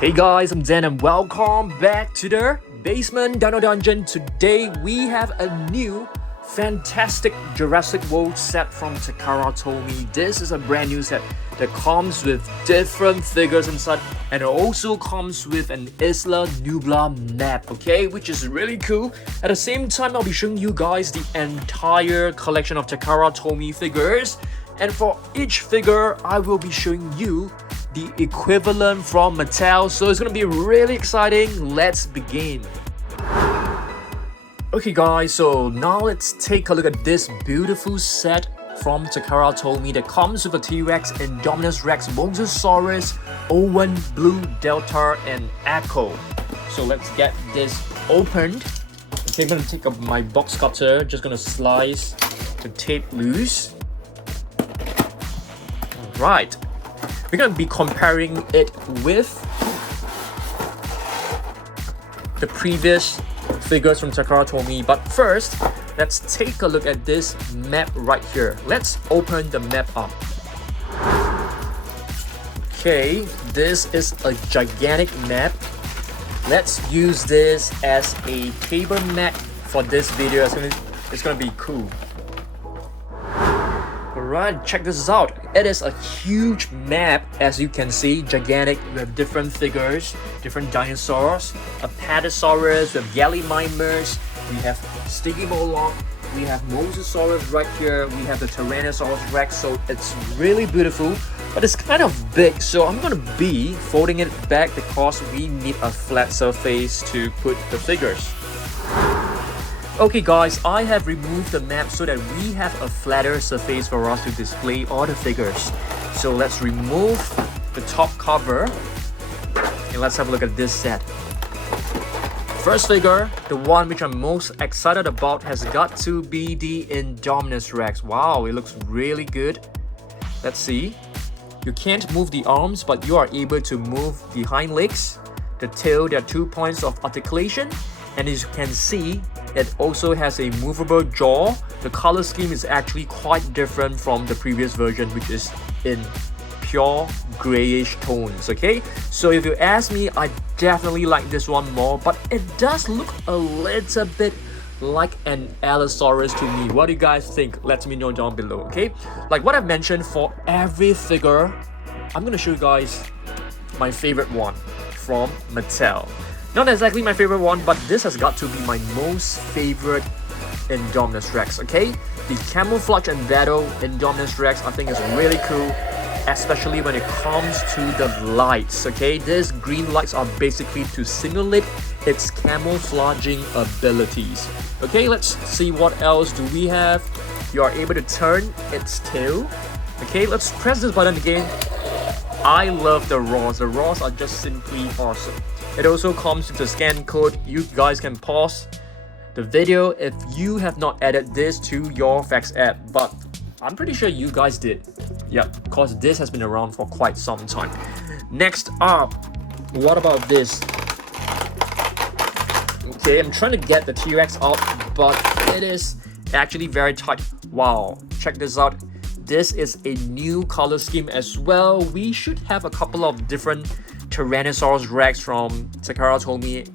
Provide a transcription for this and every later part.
Hey guys, I'm Dan and welcome back to the Basement Dino Dungeon. Today we have a new fantastic Jurassic World set from Takara Tomy. This is a brand new set that comes with different figures inside, and it also comes with an Isla Nublar map, okay, which is really cool. At the same time, I'll be showing you guys the entire collection of Takara Tomy figures, and for each figure I will be showing you the equivalent from Mattel, so it's gonna be really exciting. Let's begin. Okay guys, so now let's take a look at this beautiful set from Takara Tomy that comes with a T-Rex, Indominus Rex, Mosasaurus, Owen, Blue, Delta, and Echo. So let's get this opened. Okay, I'm gonna take up my box cutter, just gonna slice the tape loose. Alright. We're going to be comparing it with the previous figures from Takara Tomy, but first, let's take a look at this map right here. Let's open the map up. Okay, this is a gigantic map. Let's use this as a paper map for this video. It's gonna be cool. Alright, check this out. It is a huge map, as you can see, gigantic, with different figures, different dinosaurs, a Pteranodon with Gallimimus, we have Sticky Moloch, we have Mosasaurus right here, we have the Tyrannosaurus Rex, so it's really beautiful, but it's kind of big, so I'm gonna be folding it back because we need a flat surface to put the figures. Okay guys, I have removed the map so that we have a flatter surface for us to display all the figures. So let's remove the top cover and let's have a look at this set. First figure, the one which I'm most excited about, has got to be the Indominus Rex. Wow, it looks really good. Let's see. You can't move the arms, but you are able to move the hind legs. The tail, there are 2 points of articulation. And as you can see, it also has a movable jaw. The color scheme is actually quite different from the previous version, which is in pure grayish tones, okay? So if you ask me, I definitely like this one more, but it does look a little bit like an Allosaurus to me. What do you guys think? Let me know down below, okay? Like what I've mentioned, for every figure, I'm gonna show you guys my favorite one from Mattel. Not exactly my favorite one, but this has got to be my most favorite Indominus Rex, okay? The camouflage and battle Indominus Rex I think is really cool, especially when it comes to the lights, okay? These green lights are basically to simulate its camouflaging abilities. Okay, let's see what else do we have. You are able to turn its tail. Okay, let's press this button again. I love the roars. The roars are just simply awesome. It also comes with a scan code. You guys can pause the video if you have not added this to your Facts app, but I'm pretty sure you guys did. Yeah, because this has been around for quite some time. Next up, what about this? Okay, I'm trying to get the T-Rex out, but it is actually very tight. Wow, check this out. This is a new color scheme as well. We should have a couple of different Tyrannosaurus Rex from Takara Tomy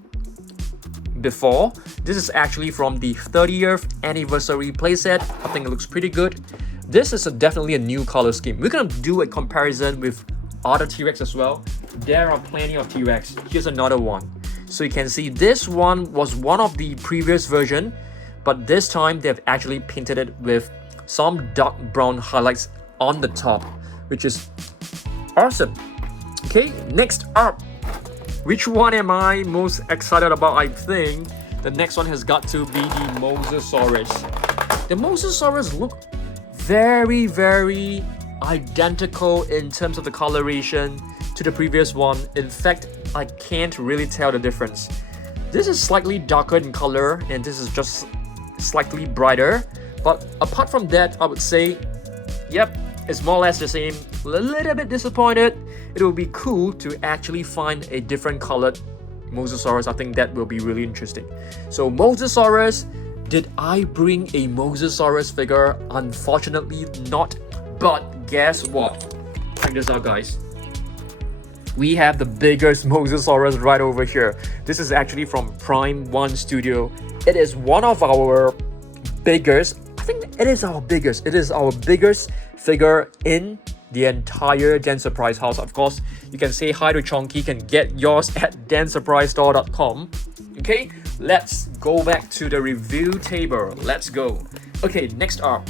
before. This is actually from the 30th anniversary playset. I think it looks pretty good. This is definitely a new color scheme. We're gonna do a comparison with other T-Rex as well. There are plenty of T-Rex. Here's another one. So you can see this one was one of the previous version, but this time they've actually painted it with some dark brown highlights on the top, which is awesome. Okay, next up, which one am I most excited about? I think the next one has got to be the Mosasaurus. The Mosasaurus look very, very identical in terms of the coloration to the previous one. In fact, I can't really tell the difference. This is slightly darker in color and this is just slightly brighter. But apart from that, I would say, yep, it's more or less the same. A little bit disappointed. It will be cool to actually find a different colored Mosasaurus. I think that will be really interesting. So Mosasaurus, did I bring a Mosasaurus figure? Unfortunately not. But guess what? Check this out, guys. we have the biggest Mosasaurus right over here. This is actually from Prime 1 Studio. It is one of our biggest, I think it is our biggest. It is our biggest figure in the entire Den Surprise house. Of course, you can say hi to Chonky. You can get yours at densurprisestore.com. Okay, let's go back to the review table. Let's go. Okay, next up,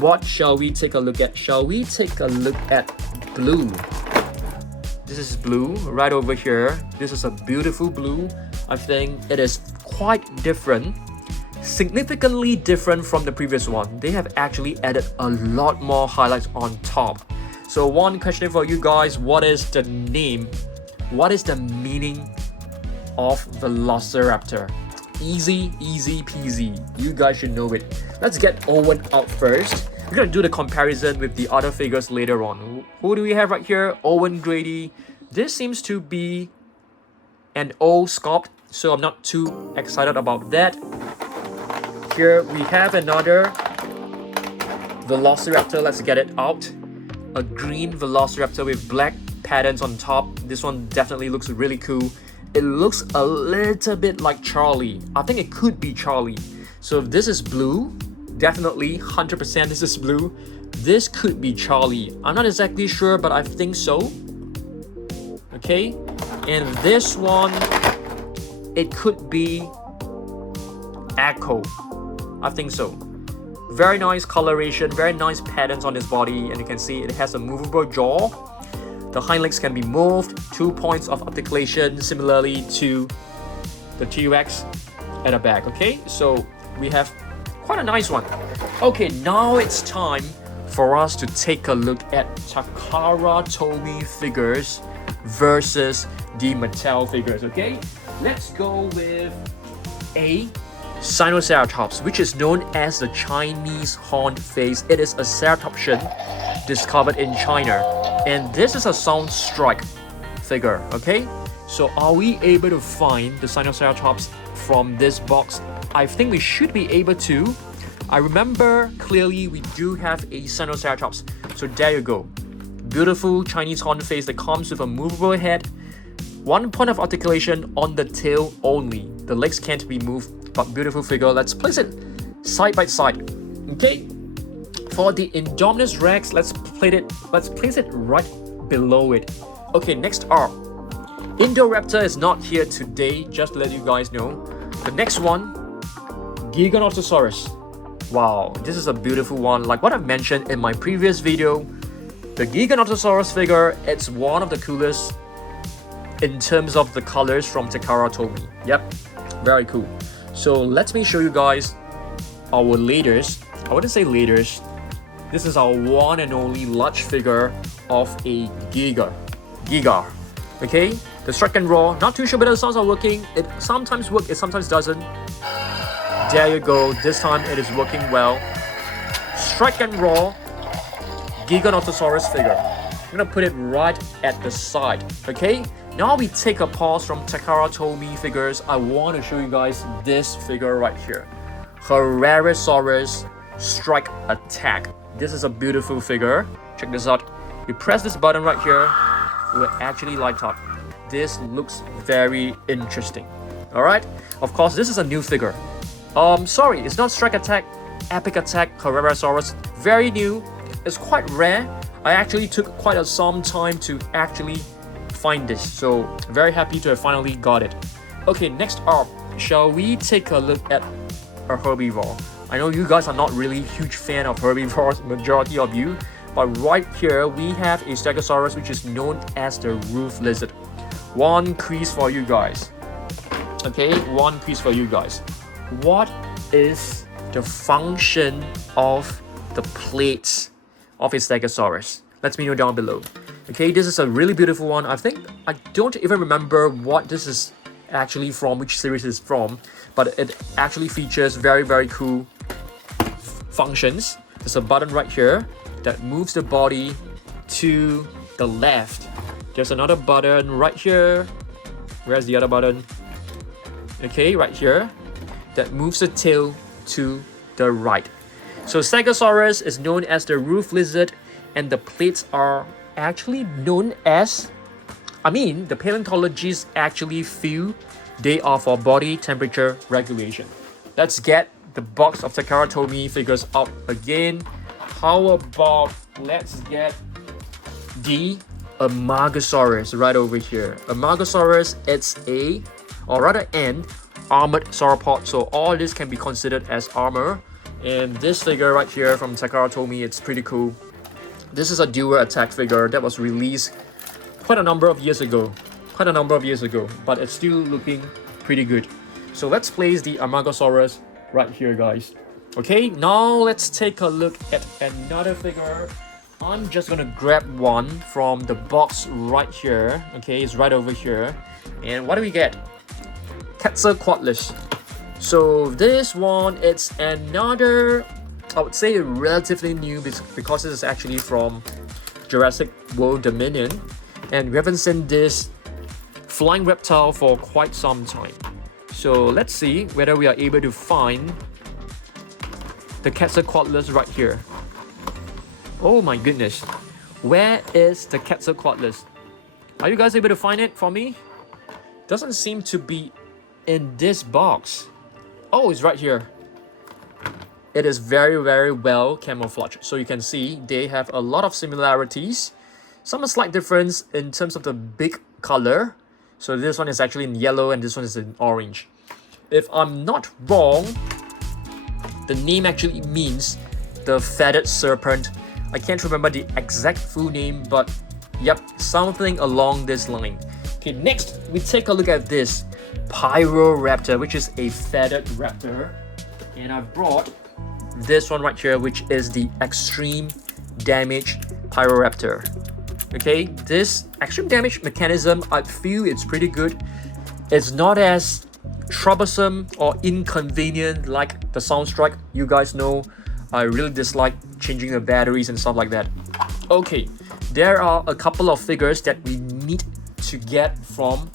what shall we take a look at? Shall we take a look at blue? This is blue right over here. This is a beautiful blue. I think it is quite different, significantly different from the previous one. They have actually added a lot more highlights on top. So one question for you guys, what is the name? What is the meaning of Velociraptor? Easy peasy. You guys should know it. Let's get Owen out first. We're gonna do the comparison with the other figures later on. Who do we have right here? Owen Grady. This seems to be an old sculpt, so I'm not too excited about that. Here we have another Velociraptor. Let's get it out. A green Velociraptor with black patterns on top. This one definitely looks really cool. It looks a little bit like Charlie. I think it could be Charlie. So if this is blue, definitely 100% this is blue. This could be Charlie. I'm not exactly sure, but I think so. Okay, and this one, it could be Echo. I think so. Very nice coloration, very nice patterns on his body, and you can see it has a movable jaw. The hind legs can be moved, 2 points of articulation, similarly to the T-Rex at the back. Okay, so we have quite a nice one. Okay, now it's time for us to take a look at Takara Tomy figures versus the Mattel figures. Okay, let's go with a Spinosaurus, which is known as the Chinese horned face. It is a ceratopsian discovered in China, and this is a sound strike figure. Okay, so are we able to find the Spinosaurus from this box? I think we should be able to. I remember clearly we do have a Spinosaurus, so there you go. Beautiful Chinese horned face that comes with a movable head, 1 point of articulation on the tail only. The legs can't be moved, but beautiful figure. Let's place it side by side. Okay, for the Indominus Rex, let's place it right below it. Okay, next up, Indoraptor is not here today, just to let you guys know. The next one, Giganotosaurus. Wow, this is a beautiful one. Like what I mentioned in my previous video, the Giganotosaurus figure, it's one of the coolest in terms of the colors from Takara Tomy. Yep, very cool. So let me show you guys our latest. I wouldn't say latest. This is our one and only large figure of a Giga. Okay, the strike and roll. Not too sure whether the sounds are working. It sometimes works, it sometimes doesn't. There you go. This time it is working well. Strike and roll. Giganotosaurus figure. I'm gonna put it right at the side. Okay. Now we take a pause from Takara Tomy figures. I want to show you guys this figure right here. Atrociraptor Strike Attack. This is a beautiful figure. Check this out. You press this button right here, it will actually light up. This looks very interesting. Alright? Of course, this is a new figure. Sorry, it's not Strike Attack, Epic Attack, Atrociraptor. Very new. It's quite rare. I actually took quite some time to actually find this, so very happy to have finally got it. Okay, next up, shall we take a look at a herbivore? I know you guys are not really huge fan of herbivores, majority of you, but right here we have a Stegosaurus, which is known as the roof lizard. One quiz for you guys. Okay, one quiz for you guys. What is the function of the plates of a Stegosaurus? Let me know down below. Okay, this is a really beautiful one. I think I don't even remember what this is actually from, which series it's from, but it actually features very cool functions. There's a button right here that moves the body to the left. There's another button right here. Where's the other button? Okay, right here, that moves the tail to the right. So Stegosaurus is known as the roof lizard, and the plates are actually known as, I mean, the paleontologists actually feel they are for body temperature regulation. Let's get the box of Takara Tomy figures out again. How about let's get the Amargasaurus right over here. Amargasaurus, it's a, or rather an, armored sauropod. So all this can be considered as armor. And this figure right here from Takara Tomy, it's pretty cool. This is a dual attack figure that was released quite a number of years ago. But it's still looking pretty good. So let's place the Amargasaurus right here, guys. Okay, now let's take a look at another figure. I'm just gonna grab one from the box right here. Okay, it's right over here. And what do we get? Quetzalcoatlus. So this one, it's another, I would say relatively new because this is actually from Jurassic World Dominion. And we haven't seen this flying reptile for quite some time. So let's see whether we are able to find the Quetzalcoatlus right here. Oh my goodness. Where is the Quetzalcoatlus? Are you guys able to find it for me? Doesn't seem to be in this box. Oh, it's right here. It is very, very well camouflaged. So you can see they have a lot of similarities. Some slight difference in terms of the big color. So this one is actually in yellow and this one is in orange. If I'm not wrong, the name actually means the feathered serpent. I can't remember the exact full name, but yep, something along this line. Okay, next we take a look at this Pyroraptor, which is a feathered raptor. And I've brought this one right here, which is the extreme damage Pyroraptor. Okay, this extreme damage mechanism, I feel it's pretty good. It's not as troublesome or inconvenient like the Soundstrike. You guys know I really dislike changing the batteries and stuff like that. Okay, there are a couple of figures that we need to get from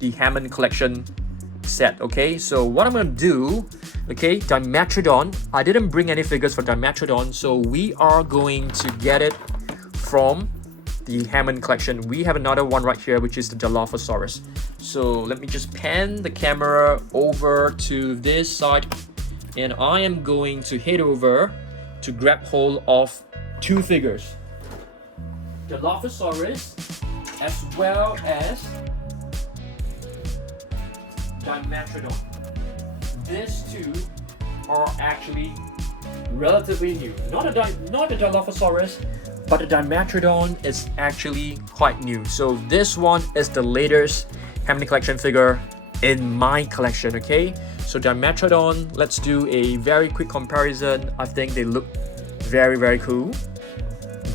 the Hammond collection set. Okay, so what I'm gonna do, okay, Dimetrodon, I didn't bring any figures for Dimetrodon, so we are going to get it from the Hammond collection. We have another one right here, which is the Dilophosaurus. So let me just pan the camera over to this side, and I am going to head over to grab hold of two figures, Dilophosaurus as well as Dimetrodon. These two are actually relatively new. Not the Dilophosaurus, but the Dimetrodon is actually quite new. So this one is the latest Hammond collection figure in my collection. Okay, so Dimetrodon, let's do a very quick comparison. I think they look very, very cool.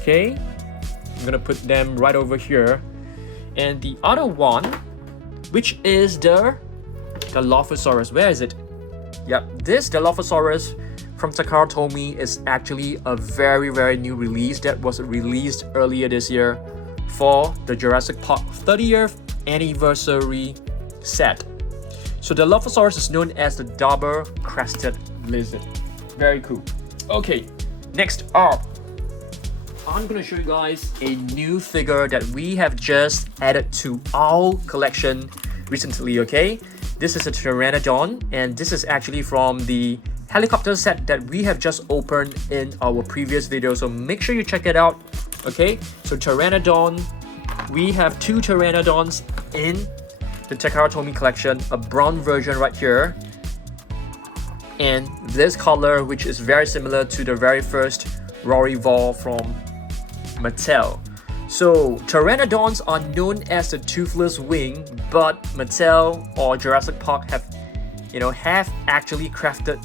Okay, I'm gonna put them right over here. And the other one, which is the Dilophosaurus. Where is it? Yep, this Dilophosaurus from Takara Tomy is actually a very, very new release that was released earlier this year for the Jurassic Park 30th anniversary set. So the Dilophosaurus is known as the double-crested lizard. Very cool. Okay, next up, I'm gonna show you guys a new figure that we have just added to our collection recently. Okay, this is a Pteranodon, and this is actually from the helicopter set that we have just opened in our previous video, so make sure you check it out. Okay, so Pteranodon, we have two Pteranodons in the Takara Tomy collection, a brown version right here, and this color, which is very similar to the very first Rorival from Mattel. So Pteranodons are known as the toothless wing, but Mattel or Jurassic Park have actually crafted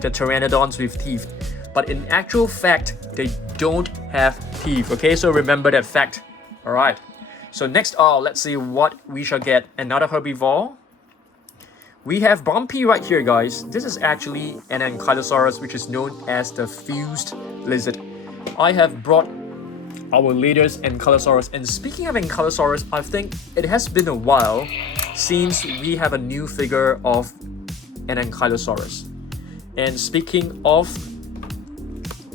the Pteranodons with teeth, but in actual fact they don't have teeth. Okay, so remember that fact. All right, so next let's see what we shall get. Another herbivore. We have Bumpy right here, guys. This is actually an Ankylosaurus, which is known as the fused lizard. I have brought our latest Ankylosaurus, and speaking of Ankylosaurus, I think it has been a while since we have a new figure of an Ankylosaurus. And speaking of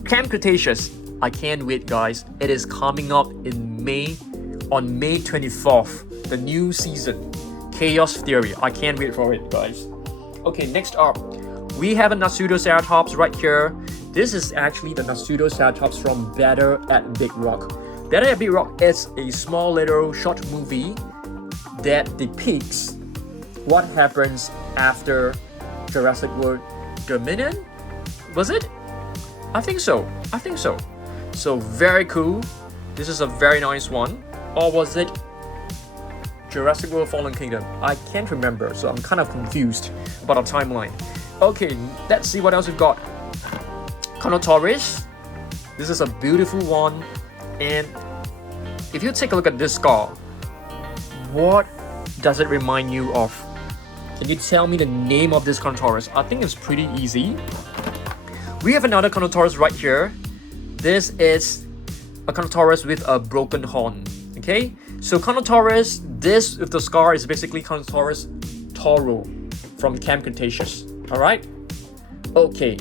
Camp Cretaceous, I can't wait, guys. It is coming up in May on May 24th, the new season, Chaos Theory. I can't wait for it, guys. Okay, next up, we have a Nasutoceratops right here. This is actually the Nasutoceratops from Better at Big Rock. Better at Big Rock is a small little short movie that depicts what happens after Jurassic World Dominion. Was it? I think so. So very cool. This is a very nice one. Or was it Jurassic World Fallen Kingdom? I can't remember, so I'm kind of confused about the timeline. Okay, let's see what else we've got. Carnotaurus. This is a beautiful one. And if you take a look at this skull, what does it remind you of? Can you tell me the name of this Carnotaurus? I think it's pretty easy. We have another Carnotaurus right here. This is a Carnotaurus with a broken horn. Okay, so Carnotaurus, this with the scar is basically Carnotaurus toro from Camp Cretaceous. All right. Okay.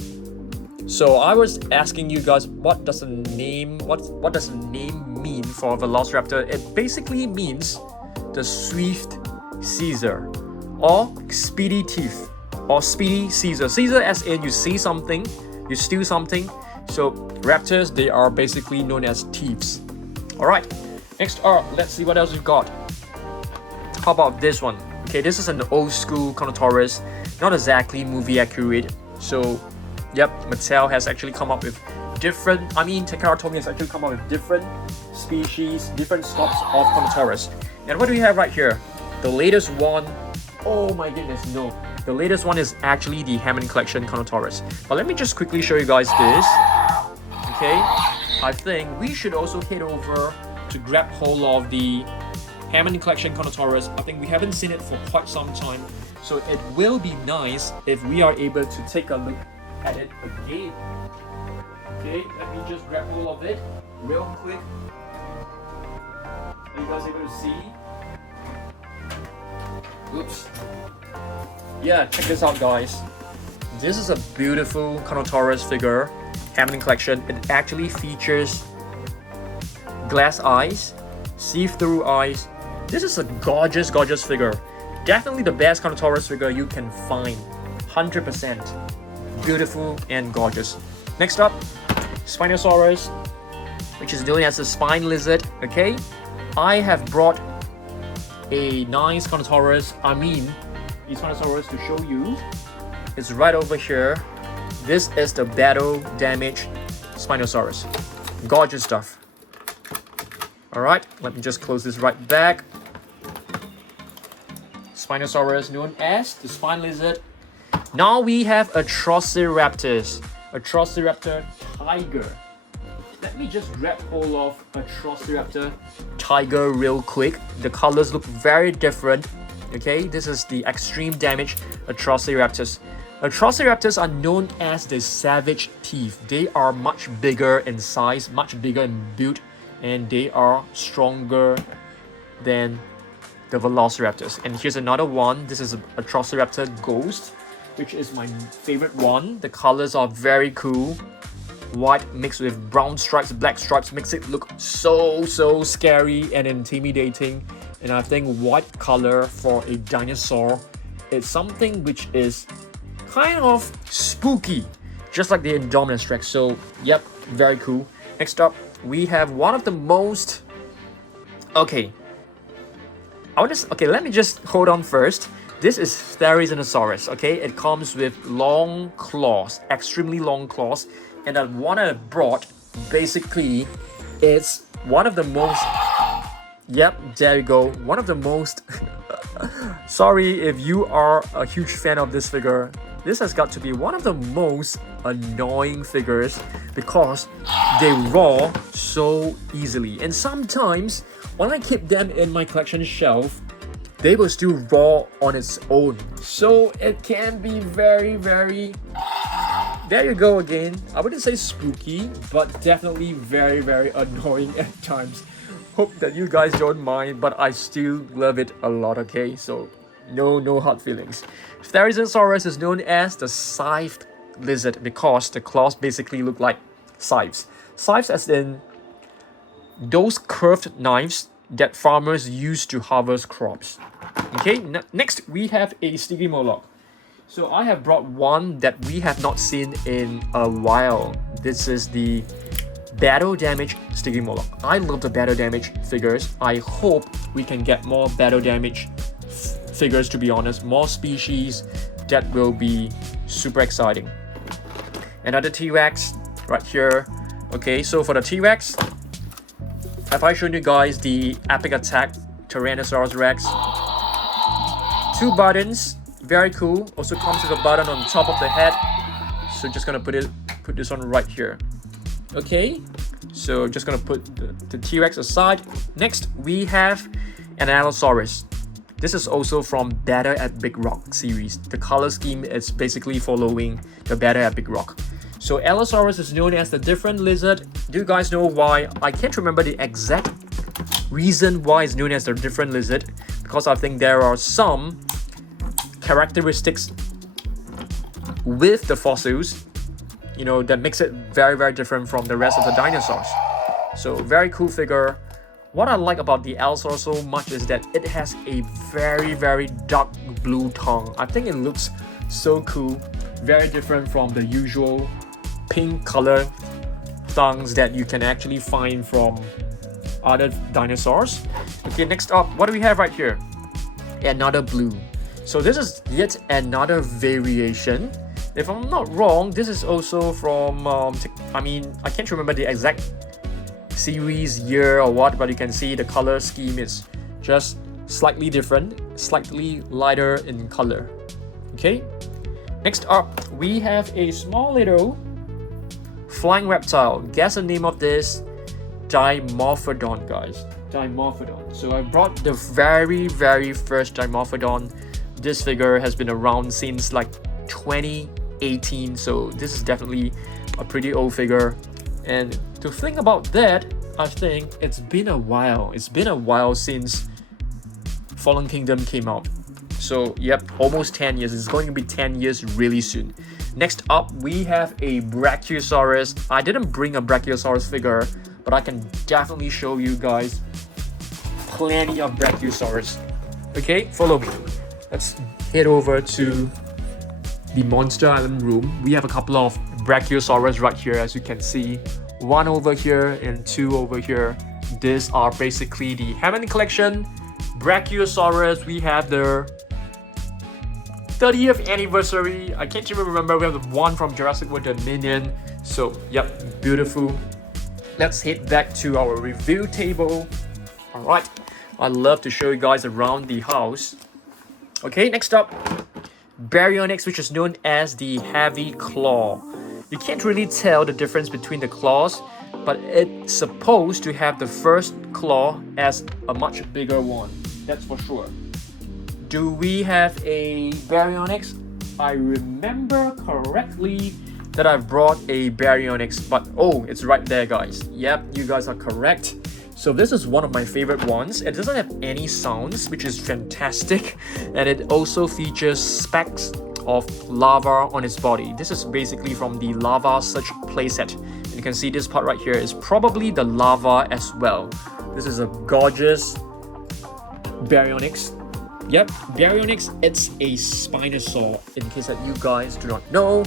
So I was asking you guys, what does the name mean for Velociraptor? It basically means the swift Caesar, or speedy teeth, or speedy Caesar. Caesar as in you see something, you steal something. So raptors, they are basically known as thieves. All right. Next up, let's see what else we've got. How about this one? Okay, this is an old school Carnotaurus, not exactly movie accurate. So, yep, Mattel has actually come up with Takara Tomy has actually come up with different species, different stops of Carnotaurus. And what do we have right here? The latest one, oh my goodness, no. The latest one is actually the Hammond Collection Carnotaurus. But let me just quickly show you guys this. Okay, I think we should also head over to grab hold of the Hammond Collection Carnotaurus. I think we haven't seen it for quite some time, so it will be nice if we are able to take a look at it again. Okay, let me just grab hold of it real quick. Are you guys able to see? Oops. Yeah, check this out, guys. This is a beautiful Carnotaurus figure, Hammond Collection. It actually features glass eyes, see-through eyes. This is a gorgeous figure. Definitely the best Carnotaurus figure you can find. 100%. Beautiful and gorgeous. Next up, Spinosaurus, which is known as the spine lizard. Okay, I have brought a nice Carnotaurus, the Spinosaurus to show you. It's right over here. This is the battle damaged Spinosaurus. Gorgeous stuff. Alright, let me just close this right back. Spinosaurus, known as the spine lizard. Now we have Atrociraptors. Atrociraptor tiger. Let me just grab hold of Atrociraptor tiger real quick. The colors look very different. Okay, this is the extreme damage Atrociraptors. Atrociraptors are known as the savage teeth. They are much bigger in size, much bigger in build, and they are stronger than the Velociraptors. And here's another one. This is a Atrociraptor Ghost, which is my favorite one. The colors are very cool. White mixed with brown stripes, black stripes makes it look so scary and intimidating. And I think white color for a dinosaur is something which is kind of spooky, just like the Indominus Rex. So yep, very cool. Next up, we have one of the most... let me just hold on first. This is Pteranodon. Okay, it comes with long claws, extremely long claws. And the one I brought, basically, it's one of the most... Yep, there you go. One of the most... Sorry if you are a huge fan of this figure. This has got to be one of the most annoying figures because they roar so easily. And sometimes, when I keep them in my collection shelf, they will still roar on its own. So it can be very... There you go again. I wouldn't say spooky, but definitely very annoying at times. Hope that you guys don't mind, but I still love it a lot, okay? So no hard feelings. Pteranodon is known as the scythed lizard because the claws basically look like scythes. Scythes as in those curved knives that farmers use to harvest crops. Okay, next we have a sticky Moloch. So I have brought one that we have not seen in a while. This is the battle damage sticky Moloch. I love the battle damage figures. I hope we can get more battle damage figures, to be honest. More species. That will be super exciting. Another T-Rex right here. Okay, so for the T-Rex, have I shown you guys the Epic Attack Tyrannosaurus Rex? 2 buttons, very cool. Also comes with a button on top of the head. So just gonna put this on right here. Okay, so just gonna put the T-Rex aside. Next, we have an Allosaurus. This is also from Better at Big Rock series. The color scheme is basically following the Better at Big Rock. So Allosaurus is known as the different lizard. Do you guys know why? I can't remember the exact reason why it's known as the different lizard, because I think there are some characteristics with the fossils, you know, that makes it very, very different from the rest of the dinosaurs. So very cool figure. What I like about the Allosaurus so much is that it has a very, very dark blue tongue. I think it looks so cool. Very different from the usual pink color tongues that you can actually find from other dinosaurs. Okay, next up, what do we have right here? Another blue. So this is yet another variation. If I'm not wrong, this is also from, I can't remember the exact series, year or what, but you can see the color scheme is just slightly different, slightly lighter in color. Okay, next up, we have a small little flying reptile. Guess the name of this? Dimorphodon, guys. Dimorphodon. So I brought the very, very first Dimorphodon. This figure has been around since like 2018, so this is definitely a pretty old figure. And to think about that, I think it's been a while. It's been a while since Fallen Kingdom came out. So yep, almost 10 years. It's going to be 10 years really soon. Next up, we have a Brachiosaurus. I didn't bring a Brachiosaurus figure, but I can definitely show you guys plenty of Brachiosaurus. Okay, follow me. Let's head over to the Monster Island room. We have a couple of Brachiosaurus right here, as you can see. 1 over here and 2 over here. These are basically the Hammond collection. Brachiosaurus, we have the 30th anniversary. I can't even remember. We have the one from Jurassic World Dominion. So, yep, beautiful. Let's head back to our review table. Alright, I love to show you guys around the house. Okay, next up, Baryonyx, which is known as the Heavy Claw. You can't really tell the difference between the claws, but it's supposed to have the first claw as a much bigger one. That's for sure. Do we have a Baryonyx? I remember correctly that I brought a Baryonyx, but oh, it's right there, guys. Yep, you guys are correct. So this is one of my favorite ones. It doesn't have any sounds, which is fantastic, and it also features specks of lava on its body. This is basically from the Lava Search playset. And you can see this part right here is probably the lava as well. This is a gorgeous Baryonyx. Yep, Baryonyx, it's a Spinosaur, in case that you guys do not know.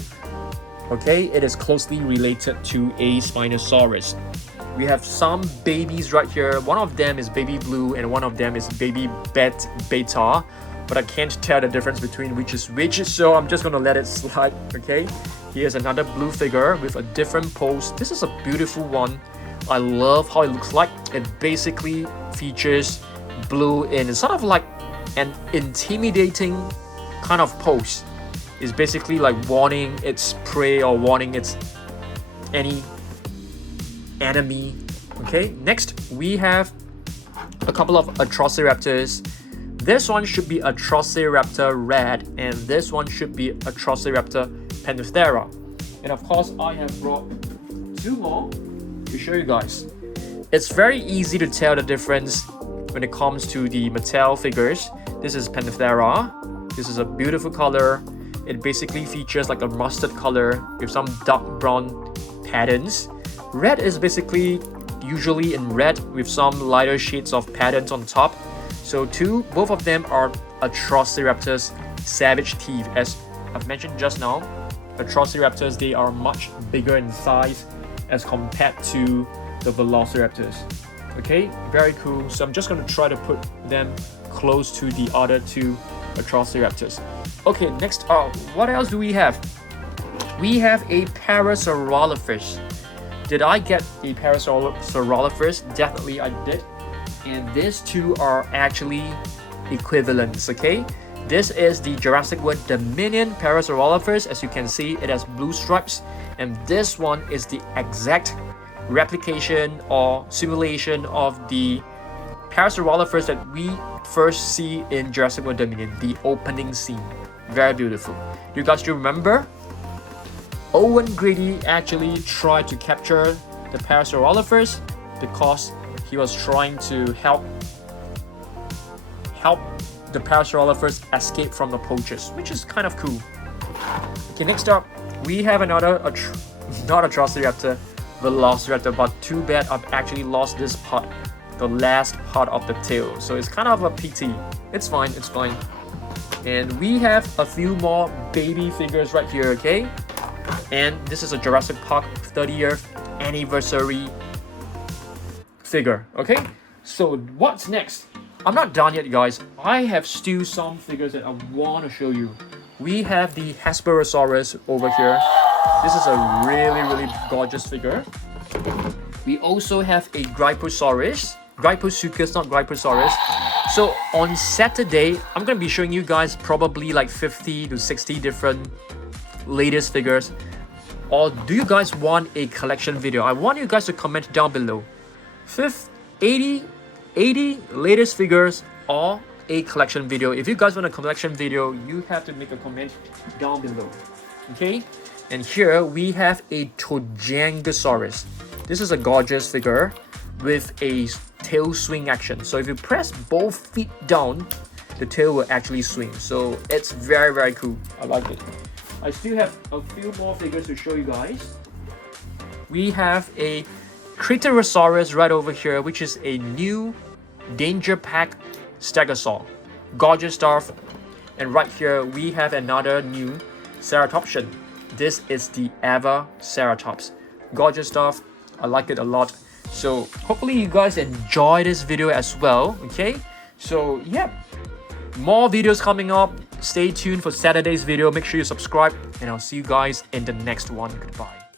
Okay, it is closely related to a Spinosaurus. We have some babies right here. One of them is baby blue and one of them is baby beta, but I can't tell the difference between which is which, so I'm just gonna let it slide. Okay, here's another blue figure with a different pose. This is a beautiful one. I love how it looks like. It basically features blue in sort of like an intimidating kind of pose. It's basically like warning its prey or warning its any enemy. Okay, next we have a couple of Atrociraptors. This one should be Atrociraptor Red, and this one should be Atrociraptor Panthera. And of course, I have brought 2 more to show you guys. It's very easy to tell the difference when it comes to the Mattel figures. This is Panthera. This is a beautiful color. It basically features like a mustard color with some dark brown patterns. Red is basically usually in red with some lighter shades of patterns on top. So both of them are Atrociraptor's savage teeth. As I've mentioned just now, Atrociraptors, they are much bigger in size as compared to the Velociraptors. Okay, very cool. So I'm just going to try to put them close to the other two Atrociraptors. Okay, next up, what else do we have? We have a Parasaurolophus. Did I get a Parasaurolophus? Definitely I did. And these two are actually equivalents, okay? This is the Jurassic World Dominion Parasaurolophus. As you can see, it has blue stripes. And this one is the exact replication or simulation of the Parasaurolophus that we first see in Jurassic World Dominion, the opening scene. Very beautiful. Do you guys still remember? Owen Grady actually tried to capture the Parasaurolophus because he was trying to help the Parasaurolophus escape from the poachers, which is kind of cool. Okay, next up, we have another not Atrociraptor, Velociraptor, but too bad I've actually lost this part, the last part of the tail. So it's kind of a pity. It's fine, it's fine. And we have a few more baby figures right here, okay? And this is a Jurassic Park 30th anniversary figure, okay? So what's next? I'm not done yet, guys. I have still some figures that I want to show you. We have the Hesperosaurus over here. This is a really gorgeous figure. We also have a Gryposaurus. Gryposuchus, not Gryposaurus. So on Saturday, I'm going to be showing you guys probably like 50 to 60 different latest figures. Or do you guys want a collection video? I want you guys to comment down below. 80 latest figures or a collection video. If you guys want a collection video, you have to make a comment down below. Okay? And here we have a Tojangasaurus. This is a gorgeous figure with a tail swing action. So if you press both feet down, the tail will actually swing. So it's very cool. I like it. I still have a few more figures to show you guys. We have a Cretarosaurus right over here, which is a new Danger Pack Stegosaur. Gorgeous stuff. And right here we have another new Ceratopsian. This is the Atrociraptor. Gorgeous stuff. I like it a lot. So hopefully you guys enjoy this video as well. Okay, so yeah, more videos coming up. Stay tuned for Saturday's video. Make sure you subscribe, and I'll see you guys in the next one. Goodbye.